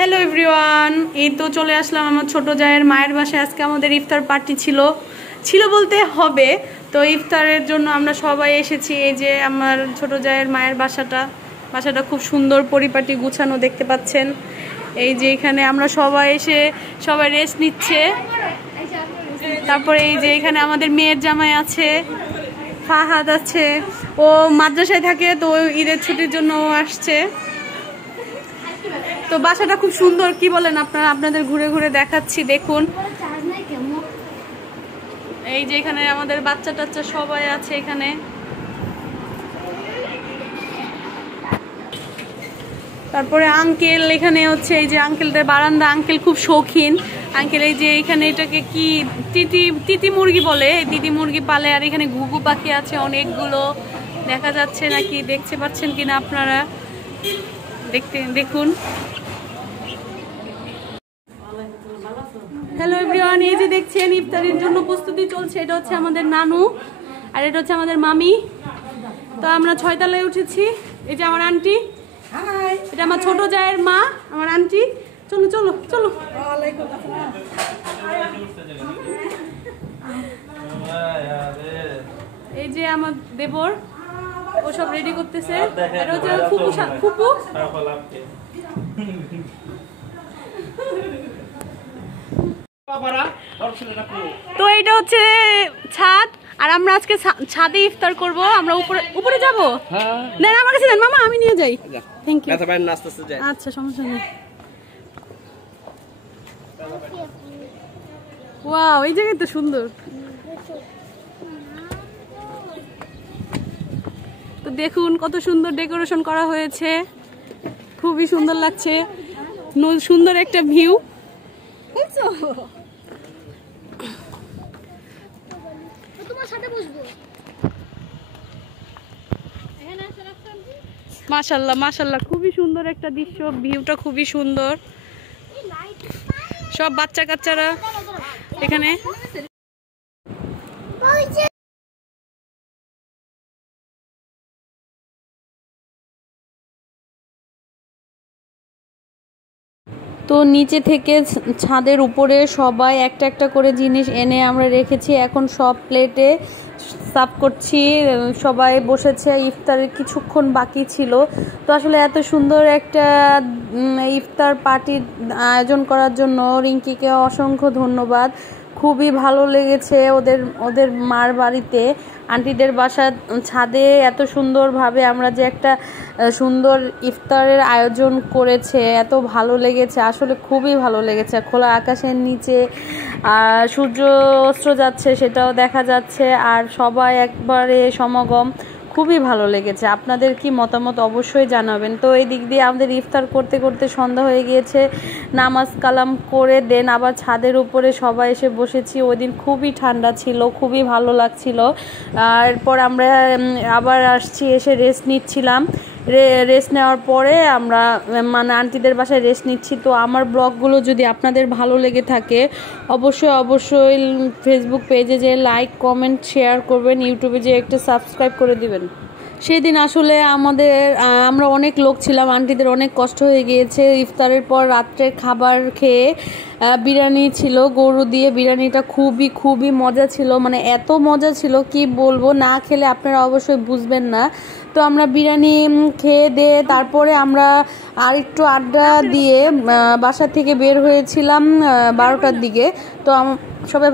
Hello everyone, এই তো চলে আসলাম আমার ছোট জায়ের মায়ের বাসায়। আজকে আমাদের ইফতার পার্টি ছিল বলতে হবে। তো ইফতারের জন্য আমরা সবাই এসেছি। এই যে আমার ছোট জায়ের মায়ের বাসাটা খুব সুন্দর, পরিপাটি গুছানো, দেখতে পাচ্ছেন। এই যে এখানে আমরা সবাই রেস্ট নিচ্ছে। তারপরে এই যে এখানে আমাদের মেয়ের জামাই আছে, ফাহাদ আছে, ও মাদ্রাসায় থাকে, তো ঈদের ছুটির জন্য ও আসছে। তো বাসাটা খুব সুন্দর, কি বলেন আপনারা? আপনাদের ঘুরে ঘুরে দেখাচ্ছি, দেখুন। এই যে এখানে আমাদের বাচ্চা টাচ্চা সবাই আছে এখানে। তারপরে আঙ্কেল এখানে হচ্ছে, এই যে আঙ্কেলদের বারান্দা। আঙ্কেল খুব শৌখিন আঙ্কেল। এই যে এখানে এটাকে কি তিতি মুরগি বলে, তিতি মুরগি পালে। আর এখানে ঘুঘু পাখি আছে অনেকগুলো, দেখা যাচ্ছে নাকি, দেখতে পাচ্ছেন কিনা আপনারা? দেখুন। হ্যালো এভরিওয়ান, এই যে দেখছেন ইফতারির জন্য প্রস্তুতি চলছে। এটা হচ্ছে আমাদের নানু আর এটা হচ্ছে আমাদের মামি। তো আমরা 6 তলায় উঠেছি। এই যে আমার আন্টি, এটা আমার ছোট জায়ের মা, আমার আন্টি। চলো চলো চলো। এই যে আমার দেবর, ও সব রেডি করতেছে। এটা হচ্ছে ফুপু। তো এটা হচ্ছে ছাদ, আর আমরা আজকে ছাদে ইফতার করব। আমরা উপরে যাবো। দেন আমার কাছে দেন মামা, আমি নিয়ে যাই। Thank you. আচ্ছা, সমস্যা নেই। ওয়াও, এই জায়গাটা সুন্দর। তো দেখুন কত সুন্দর ডেকোরেশন করা হয়েছে, খুবই সুন্দর লাগছে। সুন্দর একটা ভিউ। মাশাআল্লাহ মাশাআল্লাহ, খুবই সুন্দর একটা দৃশ্য, ভিউটা খুবই সুন্দর। সব বাচ্চা কাচ্চারা এখানে। তো নিচে থেকে ছাদের উপরে সবাই একটা একটা করে জিনিস এনে আমরা রেখেছি। এখন সব প্লেটে সার্ভ করছি। সবাই বসেছে, ইফতারের কিছুক্ষণ বাকি ছিল। তো আসলে এত সুন্দর একটা ইফতার পার্টির আয়োজন করার জন্য রিঙ্কিকে অসংখ্য ধন্যবাদ। খুবই ভালো লেগেছে ওদের মার বাড়িতে, আন্টিদের বাসার ছাদে এত সুন্দরভাবে আমরা যে একটা সুন্দর ইফতারের আয়োজন করেছে, এত ভালো লেগেছে। আসলে খুবই ভালো লেগেছে। খোলা আকাশের নিচে সূর্য অস্ত যাচ্ছে, সেটাও দেখা যাচ্ছে। আর সবাই একবারে সমাগম, খুবই ভালো লেগেছে। আপনাদের কি মতামত অবশ্যই জানাবেন। তো এই দিক দিয়ে আমাদের ইফতার করতে করতে সন্ধ্যা হয়ে গিয়েছে। নামাজ কালাম করে দেন আবার ছাদের উপরে সবাই এসে বসেছি। ওই দিন খুবই ঠান্ডা ছিল, খুবই ভালো লাগছিল। এরপর আমরা আবার আসছি, এসে রেস্ট নিচ্ছিলাম। রেস্ট নেওয়ার পরে আমরা আন্টিদের বাসায় রেস্ট নিচ্ছি। তো আমার ব্লগগুলো যদি আপনাদের ভালো লেগে থাকে অবশ্যই ফেসবুক পেজে যে লাইক কমেন্ট শেয়ার করবেন, ইউটিউবে যে একটা সাবস্ক্রাইব করে দিবেন। সেদিন আসলে আমরা অনেক লোক ছিলাম, আন্টিদের অনেক কষ্ট হয়ে গিয়েছে। ইফতারের পর রাত্রে খাবার খেয়ে বিরিয়ানি ছিল, গরু দিয়ে। বিরিয়ানিটা খুবই মজা ছিল, এত মজা ছিল কি বলবো, না খেলে আপনারা অবশ্যই বুঝবেন না। তো আমরা বিরিয়ানি খেয়ে তারপরে আমরা আরেকটু আড্ডা দিয়ে বাসা থেকে বের হয়েছিলাম 12টার দিকে। তো সবাই